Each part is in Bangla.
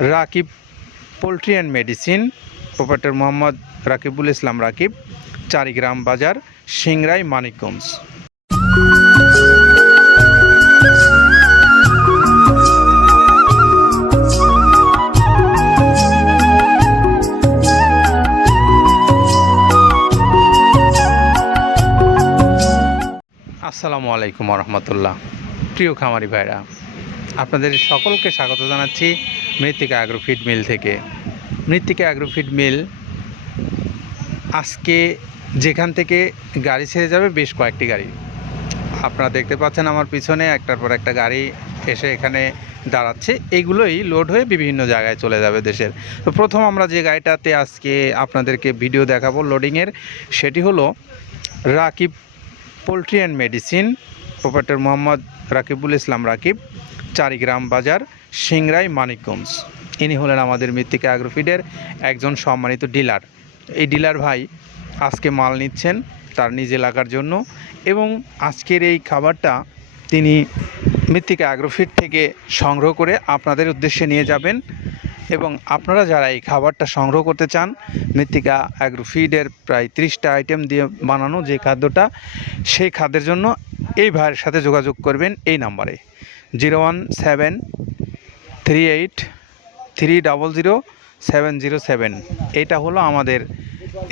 Rakib poultry and medicine proprietor Mohammad Rakibul Islam Rakib, Charigram বাজার, সিংরাই, মানিকগঞ্জ। আসসালামু আলাইকুম রহমতুল্লাহ। প্রিয় খামারি ভাইরা, আপনাদের সকলকে স্বাগত জানাচ্ছি মৃত্তিকা অ্যাগ্রোফিড মিল থেকে। মৃত্তিকা অ্যাগ্রোফিড মিল আজকে যেখান থেকে গাড়ি ছেড়ে যাবে, বেশ কয়েকটি গাড়ি। আপনারা দেখতে পাচ্ছেন আমার পিছনে একটার পর একটা গাড়ি এসে এখানে দাঁড়াচ্ছে। এগুলোই লোড হয়ে বিভিন্ন জায়গায় চলে যাবে দেশের। তো প্রথম আমরা যে গাড়িটাতে আজকে আপনাদেরকে ভিডিও দেখাবো লোডিংয়ের, সেটি হলো Rakib poultry and medicine, proprietor Mohammad Rakibul Islam Rakib. Charigram বাজার, সিংরাই, মানিকগঞ্জ। ইনি হলেন আমাদের মৃত্তিকা অ্যাগ্রোফিডের একজন সম্মানিত ডিলার। এই ডিলার ভাই আজকে মাল নিচ্ছেন তার নিজ এলাকার জন্য এবং আজকের এই খাবারটা তিনি মৃত্তিকা অ্যাগ্রোফিড থেকে সংগ্রহ করে আপনাদের উদ্দেশ্যে নিয়ে যাবেন এবং আপনারা যারা এই খাবারটা সংগ্রহ করতে চান, মৃত্তিকা অ্যাগ্রোফিডের প্রায় ত্রিশটা আইটেম দিয়ে বানানো যে খাদ্যটা, সেই খাদ্যের জন্য এই ভাইয়ের সাথে যোগাযোগ করবেন এই নাম্বারে। Zero one seven three eight three double zero seven zero seven. এটা হলো আমাদের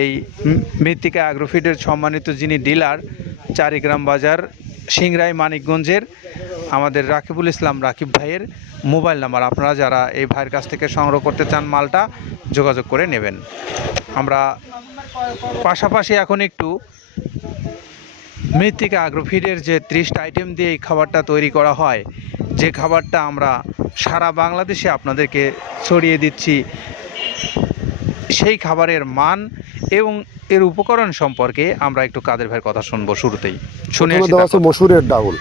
এই মৃত্তিকা অ্যাগ্রোফিডের সম্মানিত যিনি ডিলার চারিগ্রাম বাজার, সিংরাই মানিকগঞ্জের, আমাদের রাকিবুল ইসলাম রাকিব ভাইয়ের মোবাইল নাম্বার। আপনারা যারা এই ভাইয়ের কাছ থেকে সংগ্রহ করতে চান মালটা, যোগাযোগ করে নেবেন। আমরা পাশাপাশি এখন একটু মৃত্তিকা আগ্রোফিডের যে ত্রিশটা আইটেম দিয়ে এই খাবারটা তৈরি করা হয় যে খাবারটা আমরা সারা বাংলাদেশে আপনাদেরকে ছড়িয়ে দিচ্ছি সেই খাবারের মান এবং এর উপকরণ সম্পর্কে আমরা একটু কাদের ভাইয়ের কথা শুনব শুরুতেই। শুনে দেওয়া আছে মসুরের ডাউল।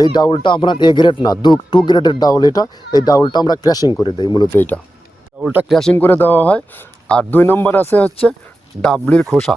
এই ডাউলটা আপনার এ গ্রেড না দু টু গ্রেডের ডাউল এটা। এই ডাউলটা আমরা ক্র্যাশিং করে দিই মূলত এইটা। ডাউলটা ক্র্যাশিং করে দেওয়া হয়। আর দুই নম্বর আছে হচ্ছে ডাবলির খোসা।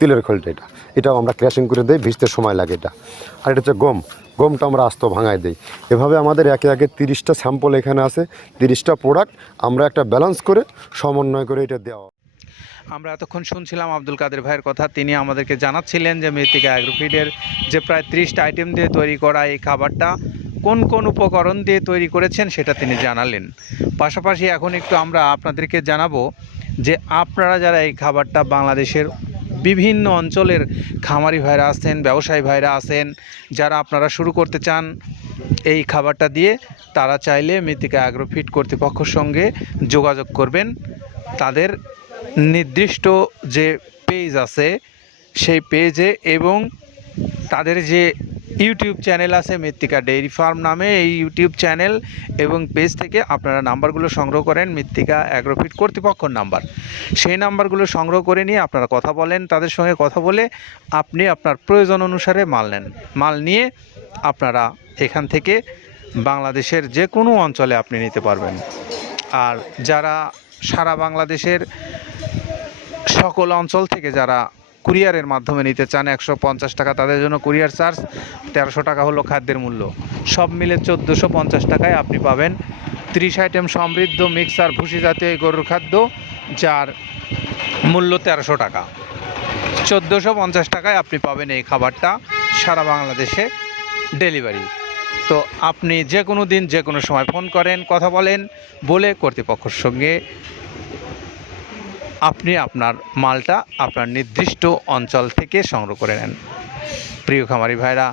তিলের খোলটা এটা। এটাও আমরা ক্র্যাশিং করে দিই, ভিজতে সময় লাগে এটা। আর এটা হচ্ছে গম। গমটা আমরা আস্ত ভাঙায় দিই। এভাবে আমাদের একে একে তিরিশটা স্যাম্পল এখানে আছে, তিরিশটা প্রোডাক্ট। আমরা একটা ব্যালেন্স করে, সমন্বয় করে এটা দেওয়া। আমরা এতক্ষণ শুনছিলাম আব্দুল কাদের ভাইয়ের কথা। তিনি আমাদেরকে জানাচ্ছিলেন যে মৃত্তিকা অ্যাগ্রোফিডের যে প্রায় ত্রিশটা আইটেম দিয়ে তৈরি করা এই খাবারটা কোন কোন উপকরণ দিয়ে তৈরি করেছেন সেটা তিনি জানালেন। পাশাপাশি এখন একটু আমরা আপনাদেরকে জানাব যে আপনারা যারা এই খাবারটা বাংলাদেশের বিভিন্ন অঞ্চলের খামারি ভাইরা আছেন, ব্যবসায়ী ভাইরা আছেন, যারা আপনারা শুরু করতে চান এই খাবারটা দিয়ে, তারা চাইলে মৃত্তিকা অ্যাগ্রোফিট কর্তৃপক্ষের সঙ্গে যোগাযোগ করবেন। তাদের নির্দিষ্ট যে পেজ আছে, সেই পেজে এবং তাদের যে ইউটিউব চ্যানেল আছে মৃত্তিকা ডেইরি ফার্ম নামে। এই ইউটিউব চ্যানেল এবং পেজ থেকে আপনারা নাম্বারগুলো সংগ্রহ করেন, মৃত্তিকা অ্যাগ্রোফিট কর্তৃপক্ষর নাম্বার। সেই নাম্বারগুলো সংগ্রহ করে নিয়ে আপনারা কথা বলেন, তাদের সঙ্গে কথা বলে আপনি আপনার প্রয়োজন অনুসারে মাল নেন। মাল নিয়ে আপনারা এখান থেকে বাংলাদেশের যে কোনো অঞ্চলে আপনি নিতে পারবেন। আর যারা সারা বাংলাদেশের সকল অঞ্চল থেকে যারা কুরিয়ারের মাধ্যমে নিতে চান একশো পঞ্চাশ টাকা, তাদের জন্য কুরিয়ার চার্জ তেরোশো টাকা হলো খাদ্যের মূল্য। সব মিলে চোদ্দোশো পঞ্চাশ টাকায় আপনি পাবেন ত্রিশ আইটেম সমৃদ্ধ মিক্সার ভুসি জাতীয় গরুর খাদ্য, যার মূল্য তেরোশো টাকা। চোদ্দোশো পঞ্চাশ টাকায় আপনি পাবেন এই খাবারটা সারা বাংলাদেশে ডেলিভারি। তো আপনি যে কোনো দিন, যে কোনো সময় ফোন করেন, কথা বলেন, বলে কর্তৃপক্ষের সঙ্গে আপনি আপনার মালটা আপনার নির্দিষ্ট অঞ্চল থেকে সংগ্রহ করে নেন। প্রিয় খামারি ভাইরা,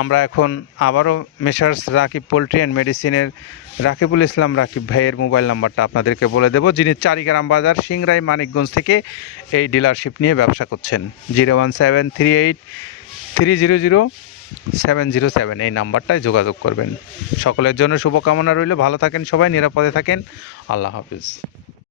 আমরা এখন আবারও মেসার্স রাকিব পোলট্রি অ্যান্ড মেডিসিনের রাকিবুল ইসলাম রাকিব ভাইয়ের মোবাইল নাম্বারটা আপনাদেরকে বলে দেবো, যিনি চারিগ্রাম বাজার, সিংরাই, মানিকগঞ্জ থেকে এই ডিলারশিপ নিয়ে ব্যবসা করছেন। Zero one seven three eight three zero zero seven zero seven এই নাম্বারটায় যোগাযোগ করবেন। সকলের জন্য শুভকামনা রইল। ভালো থাকেন সবাই, নিরাপদে থাকেন। আল্লাহ হাফিজ।